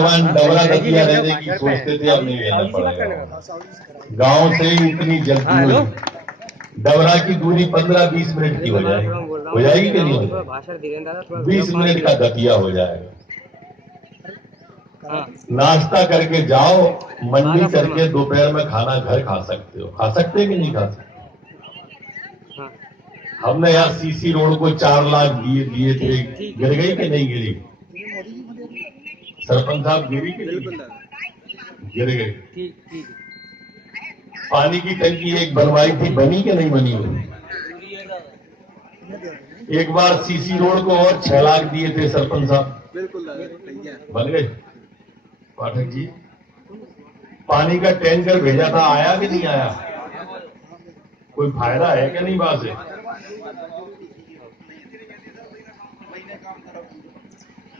डबरा दतिया रहने की सोचते थे, अब नहीं रहना पड़ेगा। गांव से ही इतनी जल्दी हुई, डबरा की दूरी 15-20 मिनट की हो जाएगी कि नहीं हो जाएगी? 20 मिनट का दतिया हो जाएगा। नाश्ता करके जाओ, मंडी करके दोपहर में खाना घर खा सकते हो। खा सकते कि नहीं खा सकते? हमने यहाँ सीसी रोड को 4 लाख दिए थे, गिर गई कि नहीं गिरी? सरपंच साहब गिरी कि नहीं गिर गई? पानी की टंकी एक बनवाई थी, बनी कि नहीं बनी? एक बार सीसी रोड को और 6 लाख दिए थे सरपंच साहब, बिल्कुल बन गए। पाठक जी, पानी का टैंकर भेजा था, आया कि नहीं आया? कोई फायदा है कि नहीं? बात है,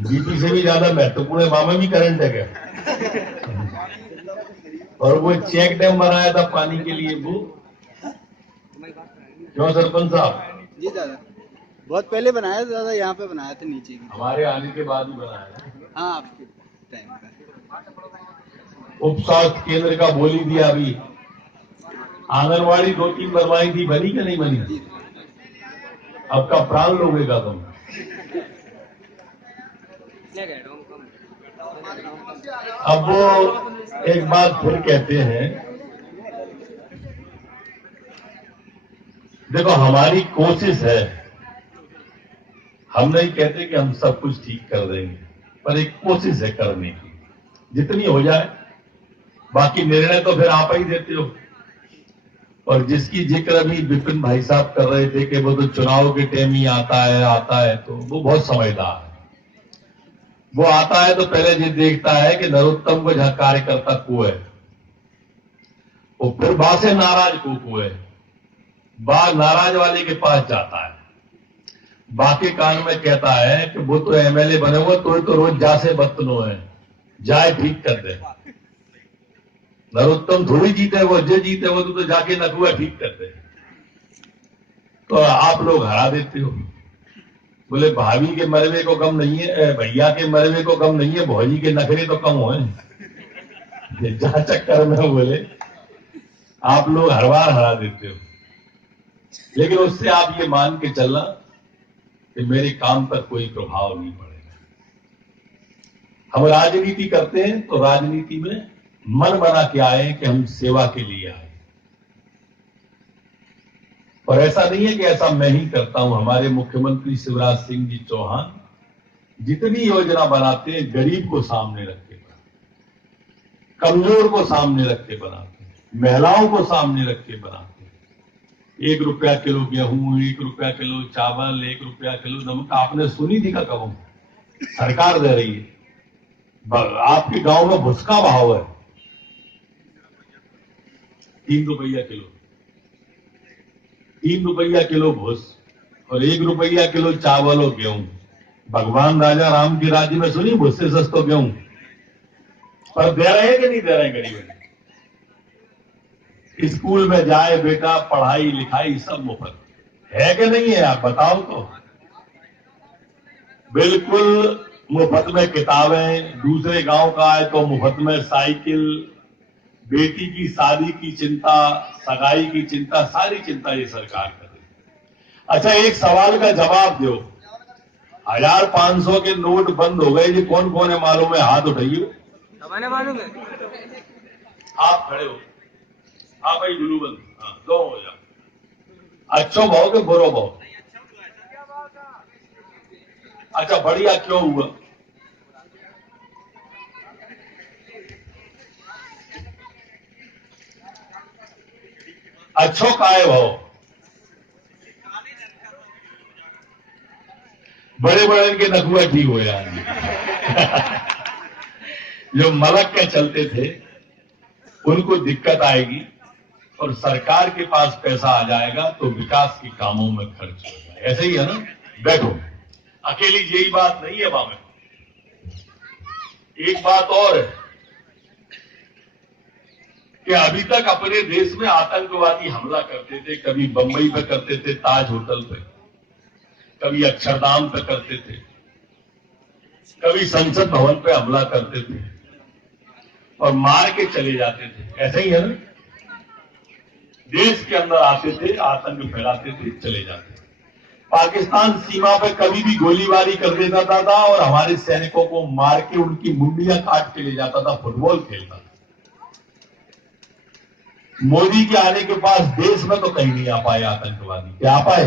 बीपी से भी ज्यादा महत्वपूर्ण है, वहां में भी करंट है क्या? और वो चेक डैम बनाया था पानी के लिए, वो क्यों सरपंच साहब? जी दादा, बहुत पहले बनाया था दादा, यहाँ पे बनाया था नीचे की। हमारे आने के बाद ही बनाया। हाँ, आपके टाइम पर। उप स्वास्थ्य केंद्र का बोली दिया अभी, आंगनवाड़ी 2-3 बनवाई थी, बनी कि नहीं बनी? अब का प्राण लोगेगा तुम। अब वो एक बात फिर कहते हैं, देखो हमारी कोशिश है, हम नहीं कहते कि हम सब कुछ ठीक कर देंगे, पर एक कोशिश है करने की, जितनी हो जाए। बाकी निर्णय तो फिर आप ही देते हो। और जिसकी जिक्र अभी विपिन भाई साहब कर रहे थे कि वो तो चुनाव के टाइम ही आता है, तो वो बहुत समझदार है। वो आता है तो पहले ये देखता है कि नरोत्तम को जहां कार्यकर्ता को है, वो फिर बा से नाराज को है, बा नाराज वाले के पास जाता है, बा के कान में कहता है कि वो तो एमएलए बने हुए, तो रोज जा से बतनो है, जाए ठीक कर दे। नरोत्तम थोड़ी जीते, वो जो जीते वो तो जाके नकुआ ठीक करते हैं। तो आप लोग हरा देते हो। बोले भाभी के मरवे को कम नहीं है, भैया के मरवे को कम नहीं है, भौजी के नखरे तो कम हुए। जहां चक्कर में बोले आप लोग हर बार हरा देते हो। लेकिन उससे आप ये मान के चलना कि मेरे काम पर कोई प्रभाव नहीं पड़ेगा। हम राजनीति करते हैं तो राजनीति में मन बना के आए कि हम सेवा के लिए आए, और ऐसा नहीं है कि ऐसा मैं ही करता हूं। हमारे मुख्यमंत्री शिवराज सिंह जी चौहान जितनी योजना बनाते हैं, गरीब को सामने रख के बनाते, कमजोर को सामने रख के बनाते, महिलाओं को सामने रख के बनाते। 1 रुपया किलो गेहूं, 1 रुपया किलो चावल, 1 रुपया किलो नमक, आपने सुनी थी का कब? सरकार दे रही है। आपके गांव में भुसका भाव है 3 रुपया किलो, 3 रुपया किलो भूस और 1 रुपया किलो चावल और गेहूं। भगवान राजा राम के राज्य में सुनी भूस से सस्तो गेहूं, पर दे रहे हैं कि नहीं दे रहे हैं गरीब? स्कूल में जाए बेटा, पढ़ाई लिखाई सब मुफ्त है कि नहीं है? आप बताओ तो। बिल्कुल मुफ्त में किताबें, दूसरे गांव का आए तो मुफ्त में साइकिल, बेटी की शादी की चिंता, सगाई की चिंता, सारी चिंता ये सरकार कर रही है। अच्छा, एक सवाल का जवाब दो, 1500 के नोट बंद हो गए, ये कौन कौन है मालूम है? हाथ उठाइए। मालूम है? आप खड़े हो, आप भाई गुलू बंद, हाँ, दो हो जाओ। अच्छो भाव के बुरो भाव? अच्छा, बढ़िया क्यों हुआ? अच्छो काय भाव? बड़े बड़े के नकुआ ठीक हो जाएंगे। जो मलक के चलते थे उनको दिक्कत आएगी, और सरकार के पास पैसा आ जाएगा तो विकास के कामों में खर्च हो जाएगा। ऐसे ही है ना? बैठो, अकेली यही बात नहीं है बामें, एक बात और है कि अभी तक अपने देश में आतंकवादी हमला करते थे, कभी बंबई पे करते थे, ताज होटल पे, कभी अक्षरधाम पे करते थे। कभी संसद भवन पे हमला करते थे और मार के चले जाते थे, ऐसा ही है ना। देश के अंदर आते थे, आतंक फैलाते थे, चले जाते थे। पाकिस्तान सीमा पे कभी भी गोलीबारी कर देता था और हमारे सैनिकों को मार के उनकी मुंडियां काट के ले जाता था, फुटबॉल खेलता था। मोदी के आने के पास देश में तो कहीं नहीं आ पाए आतंकवादी, क्या आ पाए?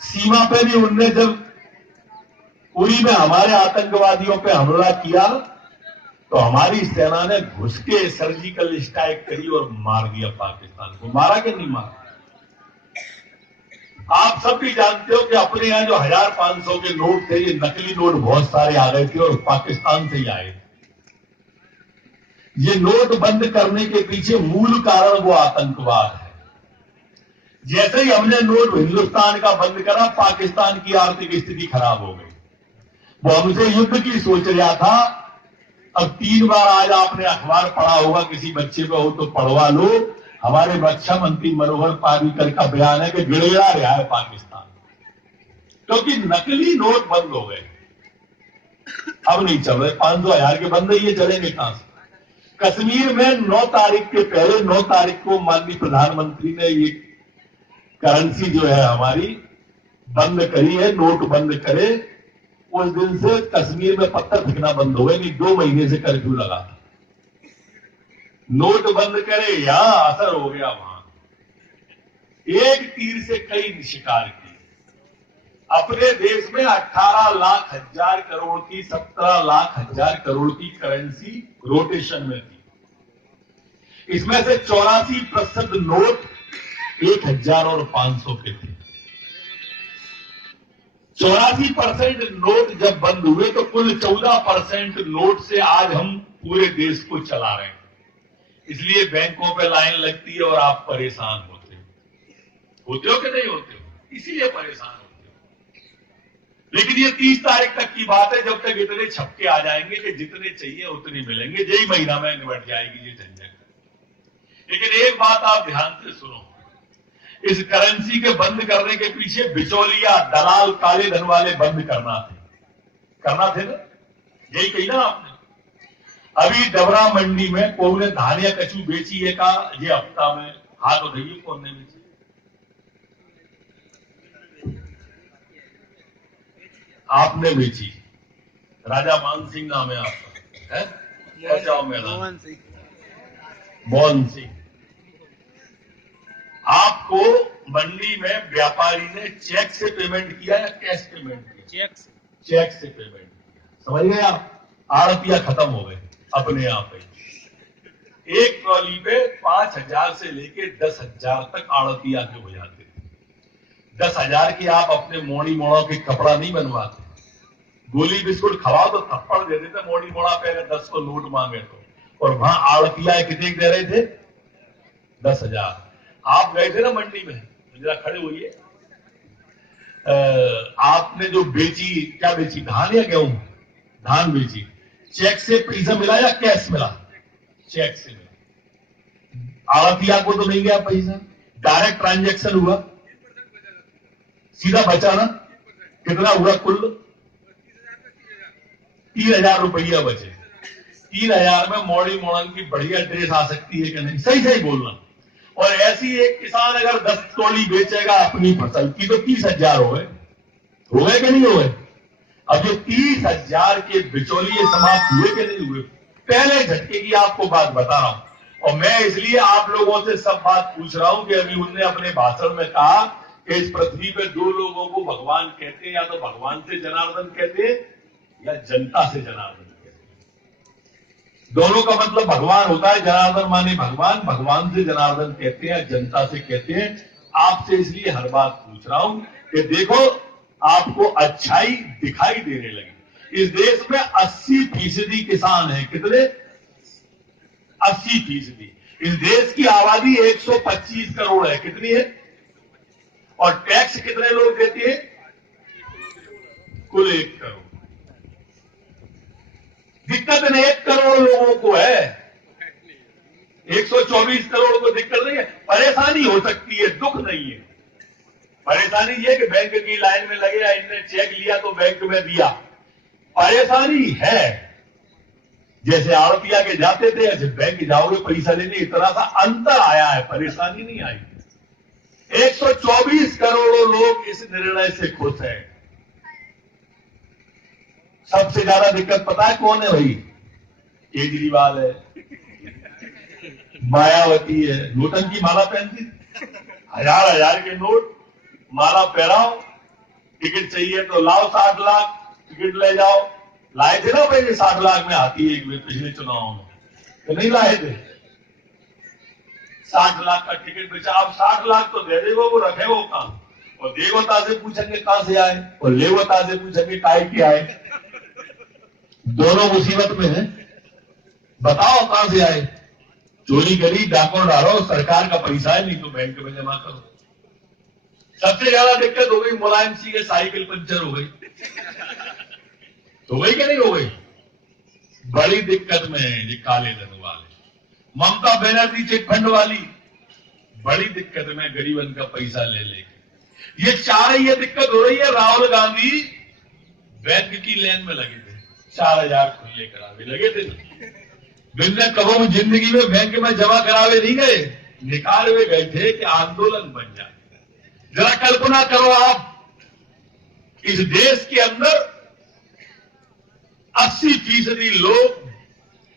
सीमा पे भी उनने जब उरी में हमारे आतंकवादियों पे हमला किया तो हमारी सेना ने घुस के सर्जिकल स्ट्राइक करी और मार दिया पाकिस्तान को। मारा कि नहीं मारा? आप सब भी जानते हो कि अपने यहां जो 1500 के नोट थे, ये नकली नोट बहुत सारे आ गए थे और पाकिस्तान से ही आए थे। ये नोट बंद करने के पीछे मूल कारण वो आतंकवाद है। जैसे ही हमने नोट हिंदुस्तान का बंद करा, पाकिस्तान की आर्थिक स्थिति खराब हो गई। वो हमसे युद्ध की सोच रहा था। अब 3 बार आज आपने अखबार पढ़ा होगा, किसी बच्चे को हो तो पढ़वा लो। हमारे रक्षा मंत्री मनोहर पर्रिकर का बयान है कि गिड़गिड़ा रहा है पाकिस्तान, क्योंकि नकली नोट बंद हो गए, अब नहीं चल रहे। 500,000 के बंद ये चलेंगे कहां से? कश्मीर में 9 तारीख के पहले 9 तारीख को माननीय प्रधानमंत्री ने ये करेंसी जो है हमारी बंद करी है, नोट बंद करे। उस दिन से कश्मीर में पत्थर फेंकना बंद हो गए, नहीं 2 महीने से कर्फ्यू लगा था। नोट बंद करे, यहां असर हो गया वहां। एक तीर से कई शिकार की। अपने देश में 18 लाख हजार करोड़ की 17 लाख हजार करोड़ की करेंसी रोटेशन में थी। इसमें से 84% नोट 1000 और 500 के थे। 84% नोट जब बंद हुए तो कुल 14% नोट से आज हम पूरे देश को चला रहे हैं। इसलिए बैंकों पे लाइन लगती है और आप परेशान होते हो कि नहीं होते हो? इसीलिए परेशान होते हो। लेकिन ये 30 तारीख तक की बात है, जब तक इतने छपके आ जाएंगे कि जितने चाहिए उतने मिलेंगे। यही महीना में निबट जाएगी ये झंझट। लेकिन एक बात आप ध्यान से सुनो, इस करेंसी के बंद करने के पीछे बिचौलिया, दलाल, काले धन वाले बंद करना थे ना? यही कही ना आपने। अभी डबरा मंडी में कौन ने धान या कचू बेची है का ये हफ्ता में? हाथ उठाइए, कौन ने बेची? आपने बेची। राजा मान सिंह नाम है आपका, है? जाओ मैदान। मोहन सिंह। आपको मंडी में व्यापारी ने चेक से पेमेंट किया या कैश पेमेंट किया? चेक से पेमेंट किया। समझ गए आप? आड़तिया खत्म हो गए अपने आप ही। एक ट्रॉली पे 5,000 से लेके 10,000 तक आड़तिया के हो जाते थे। 10,000 की आप अपने मोड़ी मोड़ा के कपड़ा नहीं बनवाते। गोली बिस्कुट खवाओ तो थप्पड़ दे देते मोड़ी मोड़ा पे, अगर 10 को नोट मांगे तो। और वहां आड़तिया कितने दे रहे थे? 10,000। आप गए थे ना मंडी में, जरा खड़े हुई। आपने जो बेची, क्या बेची? धान या गेहूं? धान बेची। चेक से पैसा मिला या कैश मिला? चेक से मिला। आड़तिया को तो नहीं गया पैसा, डायरेक्ट ट्रांजैक्शन हुआ, सीधा बचा ना। कितना हुआ कुल? 3,000 रुपया बचे। 3,000 में मोड़ी मोड़न की बढ़िया ड्रेस आ सकती है कि नहीं? सही सही बोलना। और ऐसी एक किसान अगर 10 तोड़ी बेचेगा अपनी फसल की तो 30,000 हो गए कि नहीं हो गए? अब ये 30,000 के बिचौलिए समाप्त हुए कि नहीं हुए? पहले झटके की आपको बात बता रहा हूं। और मैं इसलिए आप लोगों से सब बात पूछ रहा हूं कि अभी उनने अपने भाषण में कहा कि इस पृथ्वी पे 2 लोगों को भगवान कहते हैं, या तो भगवान से जनार्दन कहते हैं या जनता से जनार्दन कहते हैं। दोनों का मतलब भगवान होता है। जनार्दन माने भगवान, भगवान से जनार्दन कहते हैं, जनता से कहते हैं। आपसे इसलिए हर बात पूछ रहा हूं कि देखो, आपको अच्छाई दिखाई देने लगी। इस देश में 80% किसान हैं। कितने? 80%। इस देश की आबादी 125 करोड़ है। कितनी है? और टैक्स कितने लोग देते हैं? कुल 1 करोड़। दिक्कत 1 करोड़ लोगों को है, 124 करोड़ को दिक्कत नहीं है। परेशानी हो सकती है, दुख नहीं है। परेशानी ये कि बैंक की लाइन में लगे, इनने चेक लिया तो बैंक में दिया, परेशानी है। जैसे आड़तिया के जाते थे ऐसे बैंक जाओगे पैसा लेने, इतना सा अंतर आया है, परेशानी नहीं आई। 124 करोड़ लोग इस निर्णय से खुश हैं। सबसे ज्यादा दिक्कत पता है कौन है भाई? केजरीवाल है, मायावती है। नोटन की माला पहनती, हजार हजार के नोट, माला पहनाओ, टिकट चाहिए तो लाओ 60 लाख, टिकट ले जाओ। लाए थे ना पहले 60 लाख में हाथी एक पिछले चुनाव में, तो नहीं लाए थे? 60 लाख का टिकट बेचा, अब 60 लाख तो दे देगा, वो रखे वो काम। और देवता से पूछेंगे कहां से आए, और लेवता से पूछेंगे काय के आए। दोनों मुसीबत में है। बताओ कहां से आए? चोरी करी, डाको डालो, सरकार का पैसा है, नहीं तो बैंक में जमा करो। सबसे ज्यादा दिक्कत हो गई मुलायम सिंह के, साइकिल पंचर हो गई। हो गई कि नहीं हो गई? बड़ी दिक्कत में है ये काले धन वाले। ममता बनर्जी चिटफंड वाली बड़ी दिक्कत में, गरीबन का पैसा ले लेके। ये चाह रही है, दिक्कत हो रही है। राहुल गांधी बैंक की लेन में लगे थे, 4000 खुले करावे लगे थे। बिना कबो में जिंदगी में बैंक में जमा करावे नहीं गए, निकाल हुए गए थे कि आंदोलन बन जाए। जरा कल्पना करो आप, इस देश के अंदर 80% लोग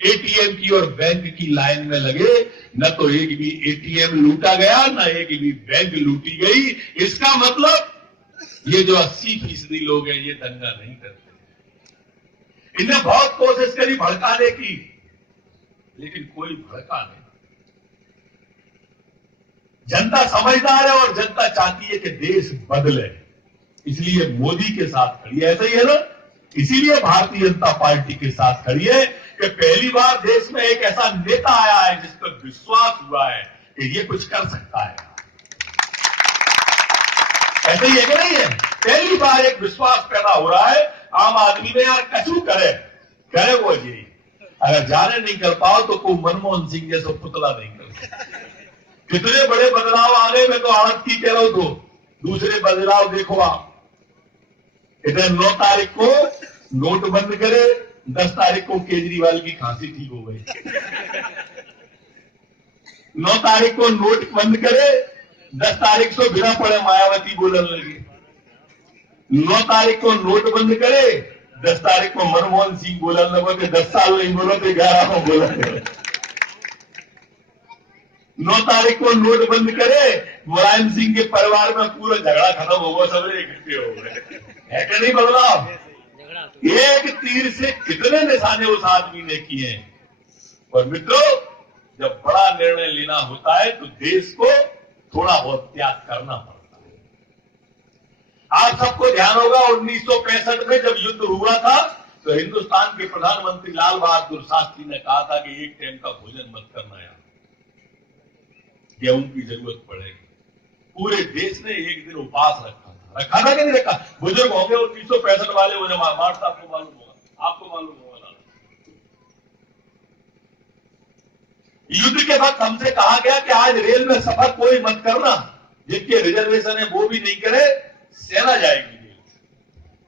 एटीएम की और बैंक की लाइन में लगे, न तो एक भी एटीएम लूटा गया, न एक भी बैंक लूटी गई। इसका मतलब ये जो 80% लोग हैं ये दंगा नहीं करते। इन्हें बहुत कोशिश करी भड़काने की, लेकिन कोई भड़का नहीं। जनता समझदार है और जनता चाहती है कि देश बदले, इसलिए मोदी के साथ खड़ी है। ऐसा ही है ना? इसीलिए भारतीय जनता पार्टी के साथ खड़ी है कि पहली बार देश में एक ऐसा नेता आया है जिस पर विश्वास हुआ है कि ये कुछ कर सकता है। ऐसा ही है कि नहीं है? पहली बार एक विश्वास पैदा हो रहा है आम आदमी में, यार कछु करे वो जी। अगर जाने नहीं कर पाओ तो कोई मनमोहन सिंह जैसा पुतला नहीं कर। कितने बड़े बदलाव आ गए, मैं तो आड़त की कह रहा हूं। तो दूसरे बदलाव देखो आप, इधर 9 तारीख को नोट बंद करे, 10 तारीख को केजरीवाल की खांसी ठीक हो गई। 9 तारीख को नोट बंद करे, 10 तारीख से बिना पड़े मायावती बोलने लगी। 9 तारीख को नोट बंद करे, 10 तारीख को मनमोहन सिंह बोलने लगा कि 10 साल नहीं बोला तो 11 में बोला। 9 तारीख को नोट बंद करे, मुलायम सिंह के परिवार में पूरा झगड़ा खत्म हो गया, सब इकट्ठे हो गए। है कि नहीं बदलाव? एक तीर से कितने निशाने उस आदमी ने किए। और मित्रों, जब बड़ा निर्णय लेना होता है तो देश को थोड़ा बहुत त्याग करना पड़ता है। आप सबको ध्यान होगा 1965 में जब युद्ध हुआ था तो हिंदुस्तान के प्रधानमंत्री लाल बहादुर शास्त्री ने कहा था कि एक टाइम का भोजन मत करना यार, गेहूं की जरूरत पड़ेगी। पूरे देश ने एक दिन उपवास रखा था कि नहीं रखा? बुजुर्ग होंगे 1965 वाले, वो मार्च आपको मालूम होगा, आपको मालूम होगा। युद्ध के वक्त हमसे कहा गया कि आज रेल में सफर कोई मत करना, जिनके रिजर्वेशन है वो भी नहीं करे, सेना जाएगी रेल।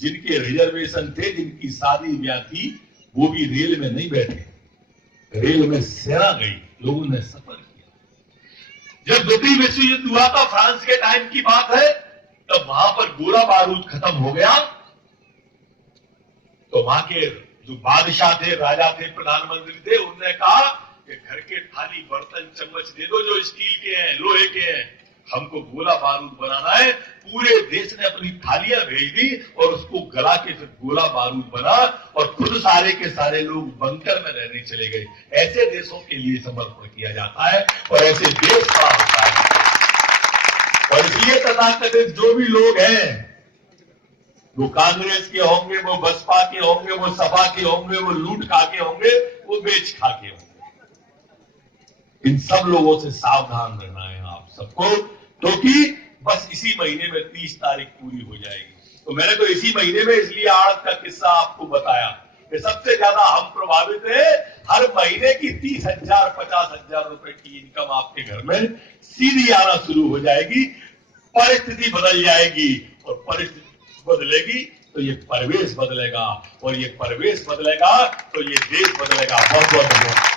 जिनके रिजर्वेशन थे, जिनकी शादी ब्याह थी, वो भी रेल में नहीं बैठे, रेल में सेना गई, लोगों ने सफर किया। जब द्वितीय विश्व युद्ध हुआ था, फ्रांस के टाइम की बात है, तब वहां पर गोला बारूद खत्म हो गया, तो वहां के जो बादशाह थे, राजा थे, प्रधानमंत्री थे, उन्होंने कहा कि घर के थाली बर्तन चम्मच दे दो जो स्टील के हैं, लोहे के हैं, हमको गोला बारूद बनाना है। पूरे देश ने अपनी थालियां भेज दी और उसको गला के फिर गोला बारूद बना और खुद सारे के सारे लोग बंकर में रहने चले गए। ऐसे देशों के लिए समर्पण किया जाता है और ऐसे देश का होता है। और इसलिए तथाकथित जो भी लोग हैं, वो कांग्रेस के होंगे, वो बसपा के होंगे, वो सपा के होंगे, वो लूट खा के होंगे, वो बेच खा के होंगे, इन सब लोगों से सावधान रहना है आप सबको, क्योंकि बस इसी महीने में 30 तारीख पूरी हो जाएगी। तो मैंने तो इसी महीने में इसलिए आड़त का किस्सा आपको बताया कि सबसे ज्यादा हम प्रभावित हैं। हर महीने की 30,000 50,000 रुपए की इनकम आपके घर में सीधी आना शुरू हो जाएगी। परिस्थिति बदल जाएगी और परिस्थिति बदलेगी तो ये परिवेश बदलेगा, और ये परिवेश बदलेगा तो ये देश बदलेगा। बहुत बहुत धन्यवाद।